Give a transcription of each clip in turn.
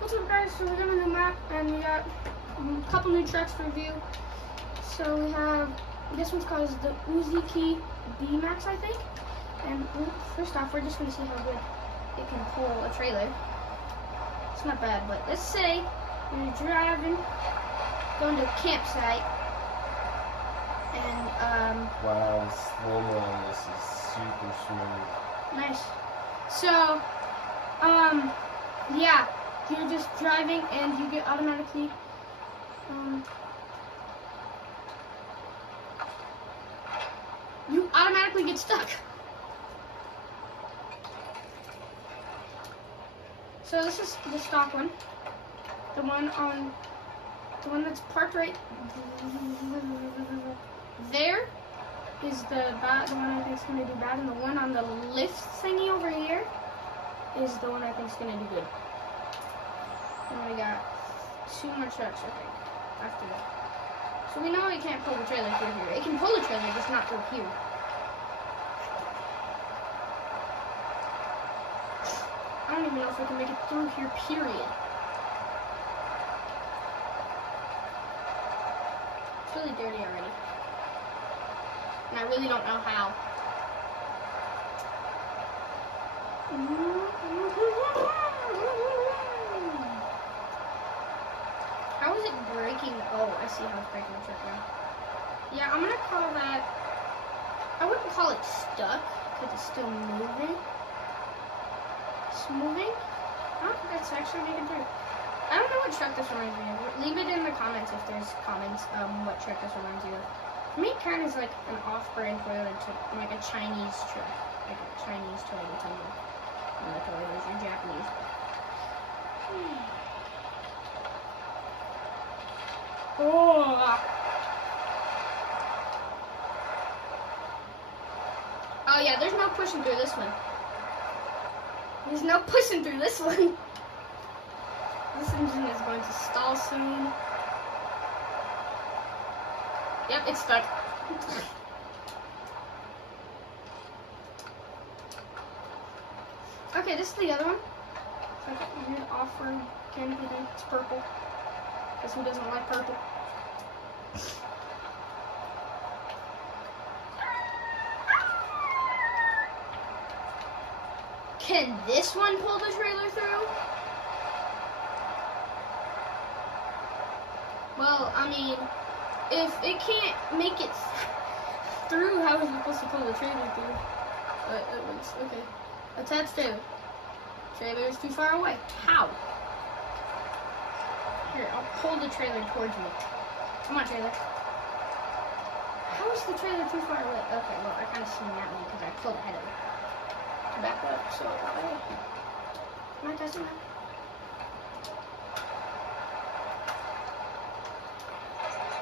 What's up, guys? So we got a new map, and we got a couple new trucks to review. So we have, this one's called the Uzi D-Max, I think. And first off, we're just going to see how good it can pull a trailer. It's not bad, but let's say you're driving, going to a campsite, and wow, the slow-mo on this is super smooth. nice. So, yeah, you're just driving and you get automatically, you automatically get stuck. So this is the stock one, the one that's parked right there is the one I think is gonna do bad, and the one on the lift thingy over here is the one I think is gonna do good. And we got 2 more trucks, I think, after that. So we know it can't pull the trailer through here. It can pull the trailer, just not through here. I don't even know if we can make it through here, period. It's really dirty already. And I really don't know how. How is it breaking? Oh, I see how it's breaking the truck now. Yeah, I'm gonna call that, I wouldn't call it stuck, because it's still moving. It's moving. Oh, that's actually making through. I don't know what truck this reminds me of. Leave it in the comments if there's comments what truck this reminds you of. For me, it kind of is like an off-brand Toyota, like a Chinese truck, like a Chinese Toyota. And the Toyotas are Japanese. Oh yeah, there's no pushing through this one. There's no pushing through this one. This engine is going to stall soon. Yep, it's stuck. Okay, this is the other one. It's like a weird off-road canopy thing. It's purple. Guess who doesn't like purple? Can this one pull the trailer through? Well, I mean, if it can't make it through, how is it supposed to pull the trailer through? It works. Okay. Attach trailer. Trailer is too far away. How? Here, I'll pull the trailer towards me. Come on, trailer. How is the trailer too far away? Okay, well, I kind of seen that one because I pulled ahead of it. To back up, so am I testing that?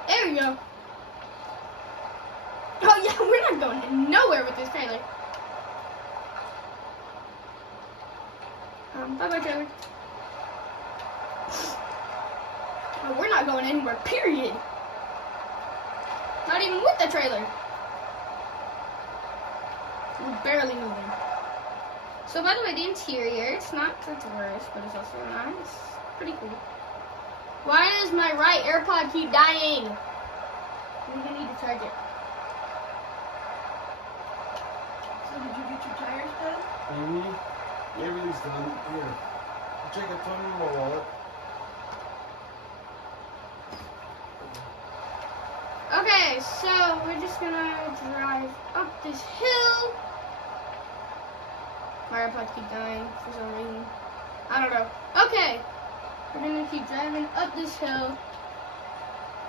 There we go. Oh yeah, we're not going nowhere with this trailer. Bye-bye, trailer. Oh, we're not going anywhere, period. Not even with the trailer. We're barely moving. So by the way, the interior, it's not the worst, but it's also nice. Pretty cool. Why does my right AirPod keep dying? I'm gonna need to charge it. So did you get your tires done? Mm-hmm. Everything's done. Here. Check a phone in my wallet. Okay, so we're just gonna drive up this hill. My AirPods keep dying for some reason. I don't know. Okay, we're gonna keep driving up this hill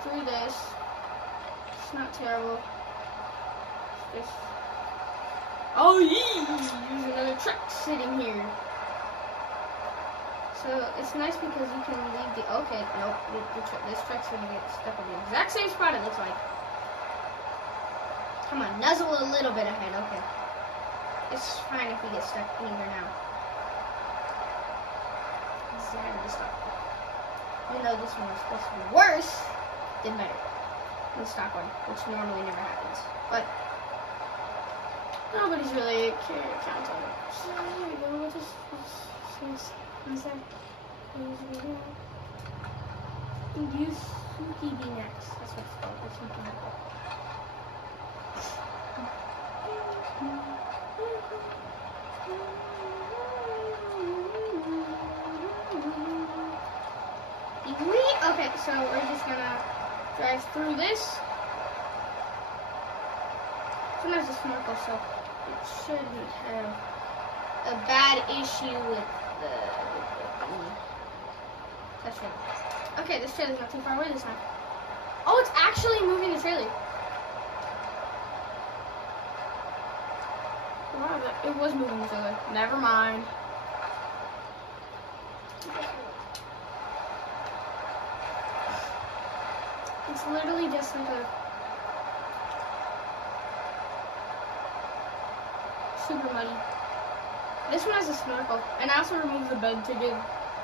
through this. It's not terrible. It's just... Oh yeah, there's another truck sitting here. So it's nice because you can leave the, okay, nope, this truck's gonna get stuck on the exact same spot it looks like. Come on, nuzzle a little bit ahead, okay. It's fine if we get stuck anywhere now. Exactly stuck. Even though this one was supposed to be worse, did better than the stock one, which normally never happens. But nobody's really counting. So there we go. We'll just inside. Yusuke VMAX. That's what it's called. Yusuke VMAX. Okay, so we're just gonna drive through this. This one has a snorkel, so it shouldn't have a bad issue with the that's right. Okay, this trailer's not too far away this time. Oh, it's actually moving the trailer. Wow, it was moving the trailer. Never mind. It's literally just like a super muddy. This one has a snorkel, and I also removed the bed to give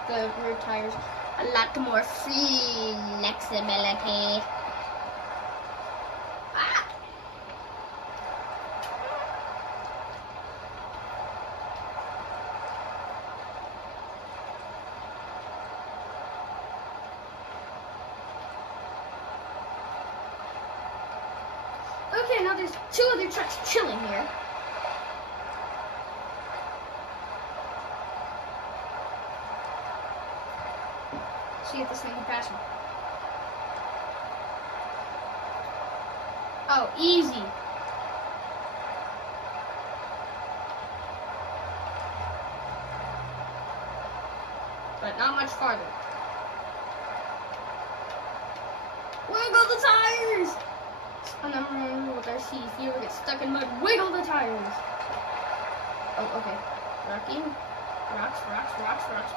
the rear tires a lot more flexibility. Ah! Okay, now there's two other trucks chilling here. See if this thing can pass me. Oh, easy. But not much farther. Wiggle the tires! A number one rule with RC, if you ever get stuck in mud, wiggle the tires. Oh, okay. Rocking. Rocks.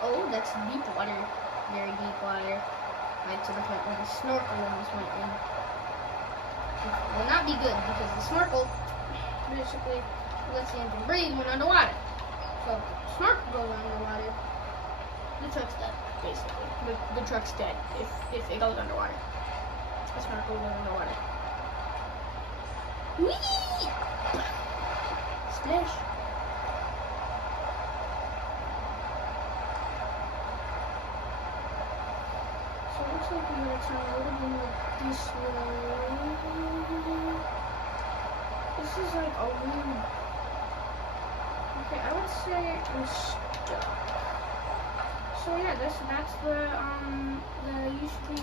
Oh, that's deep water. Very deep water. Right to the point where the snorkel almost went in. It will not be good because the snorkel basically lets the engine breathe when underwater. So if the snorkel goes underwater, the truck's dead, basically. The truck's dead if it goes underwater. The snorkel goes underwater. Whee! Splash. So it looks like we're going to turn a little bit more this way. This is like a weird. Okay, I would say I'm stuck. So yeah, that's the Yusuke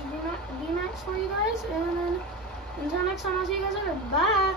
VMAX for you guys, and then until next time, I'll see you guys later. Bye.